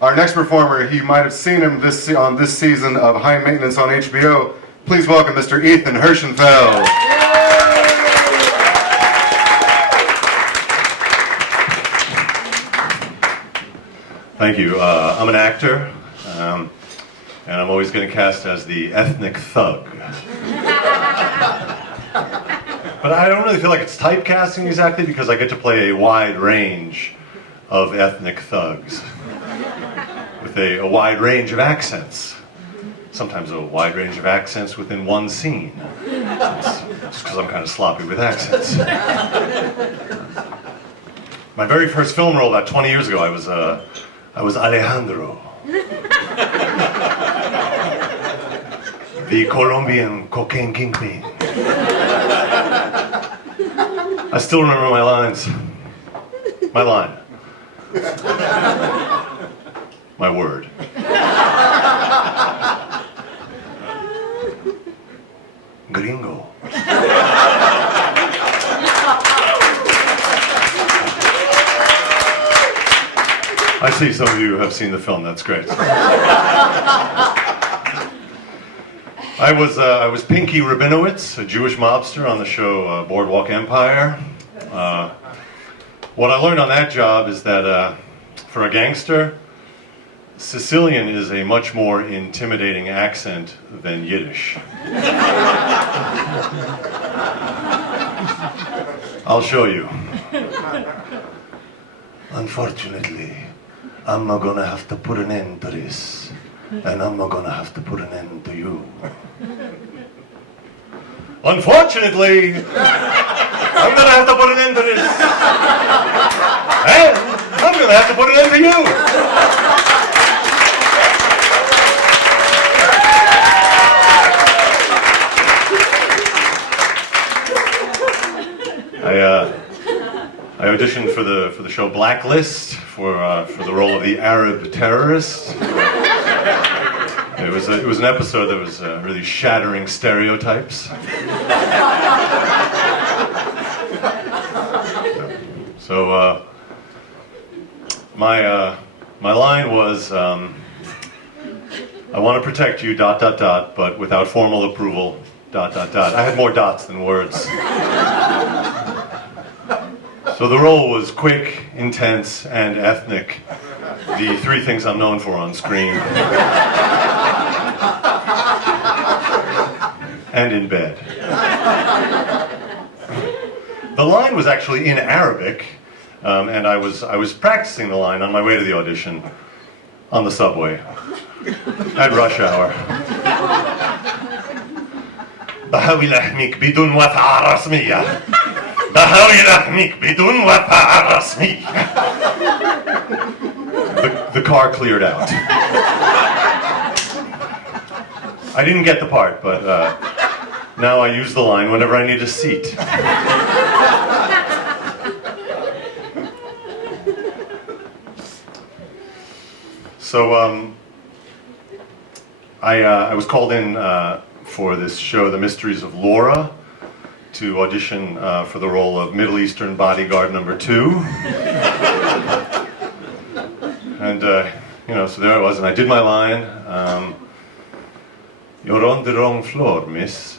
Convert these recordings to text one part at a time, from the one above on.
Our next performer, you might have seen him on this season of High Maintenance on HBO. Please welcome Mr. Ethan Herschenfeld. Thank you. I'm an actor, and I'm always getting cast as the ethnic thug. But I don't really feel like it's typecasting exactly, because I get to play a wide range of ethnic thugs with a wide range of accents. Sometimes a wide range of accents within one scene, just because I'm kind of sloppy with accents. My very first film role about 20 years ago, I was Alejandro, the Colombian cocaine kingpin. I still remember my lines. My line. My word. Gringo. I see some of you have seen the film. That's great. I was Pinky Rabinowitz, a Jewish mobster on the show Boardwalk Empire. What I learned on that job is that for a gangster, Sicilian is a much more intimidating accent than Yiddish. I'll show you. Unfortunately, I'm not gonna have to put an end to this, and I'm not gonna have to put an end to you. Unfortunately, I'm gonna have to put an end to this, and I'm gonna have to put an end to you. I auditioned for the show Blacklist for the role of the Arab terrorist. It was an episode that was really shattering stereotypes. So my line was, I want to protect you, ... but without formal approval, ... I had more dots than words. So the role was quick, intense, and ethnic. The three things I'm known for on screen. And in bed. The line was actually in Arabic, and I was practicing the line on my way to the audition on the subway at rush hour. بحاول أحميك بدون وفاة رسمية. بحاول أحميك بدون وفاة رسمية. The car cleared out. I didn't get the part, but now I use the line whenever I need a seat. So I was called in for this show, The Mysteries of Laura, to audition for the role of Middle Eastern bodyguard number 2. And, so there I was, and I did my line. You're on the wrong floor, miss.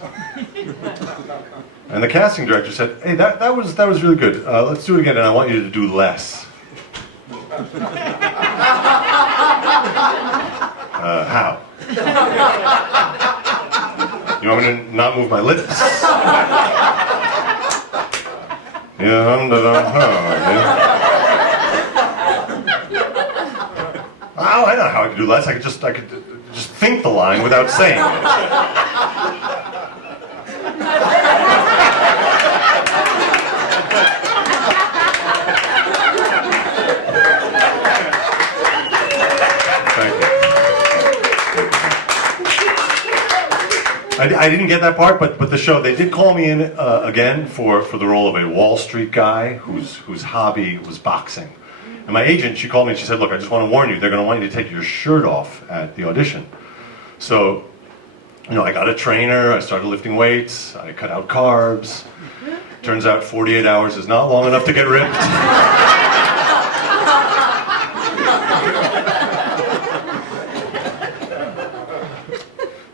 And the casting director said, hey, that was really good. Let's do it again, and I want you to do less. How? You want me to not move my lips? Yeah, oh, I know how I could do less. I could just think the line without saying it. I didn't get that part, but the show, they did call me in again for the role of a Wall Street guy whose hobby was boxing. And my agent, she called me and she said, look, I just want to warn you, they're going to want you to take your shirt off at the audition. So, I got a trainer, I started lifting weights, I cut out carbs. Turns out 48 hours is not long enough to get ripped.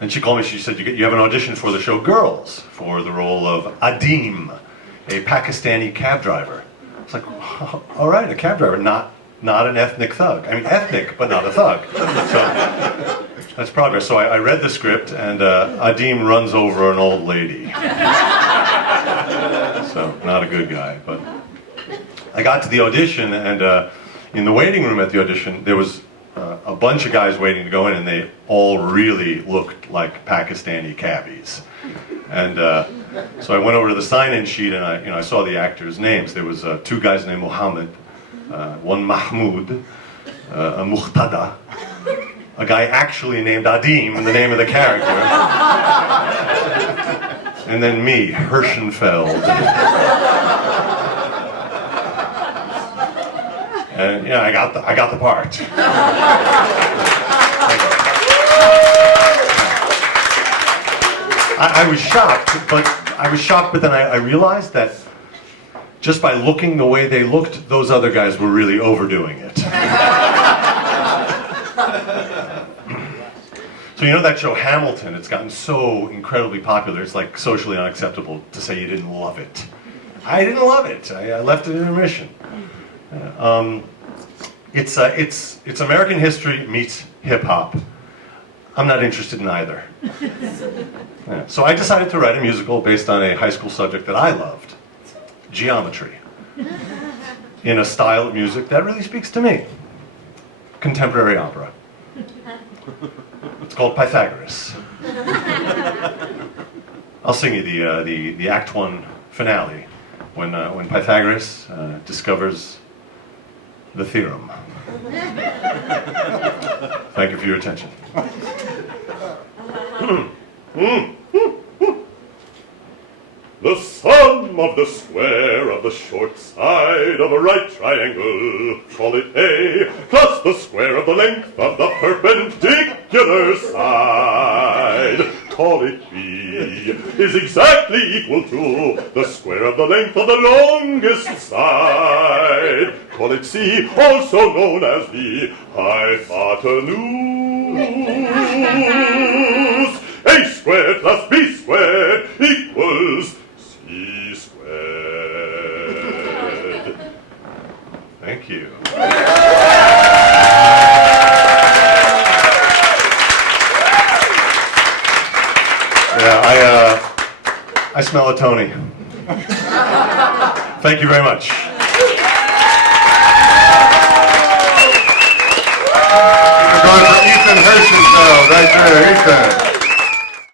And she called me, she said, you have an audition for the show Girls, for the role of Adim, a Pakistani cab driver. It's like, oh, all right, a cab driver, not an ethnic thug. I mean, ethnic, but not a thug. So that's progress. So I read the script, and Adim runs over an old lady. So not a good guy, but I got to the audition, and in the waiting room at the audition, there was a bunch of guys waiting to go in, and they all really looked like Pakistani cabbies. And so I went over to the sign-in sheet, and I saw the actors' names. There was 2 guys named Muhammad, one Mahmoud, a Muqtada, a guy actually named Adim, the name of the character, and then me, Herschenfeld. And yeah, I got the part. I was shocked, but then I realized that just by looking the way they looked, those other guys were really overdoing it. So you know that show Hamilton, it's gotten so incredibly popular, it's like socially unacceptable to say you didn't love it. I didn't love it. I left it in intermission. It's American history meets hip-hop. I'm not interested in either. Yeah. So I decided to write a musical based on a high school subject that I loved, geometry, in a style of music that really speaks to me, contemporary opera. It's called Pythagoras. I'll sing you the Act 1 finale, when Pythagoras discovers the theorem. Thank you for your attention. The sum of the square of the short side of a right triangle, call it A, plus the square of the length of the perpendicular side, call it B, is exactly equal to the square of the length of the longest side, call it C, also known as the hypotenuse. A squared plus B squared equals C squared. Thank you. Yeah, I smell a Tony. Thank you very much. We're going for Ethan Herschenfeld right there, Ethan.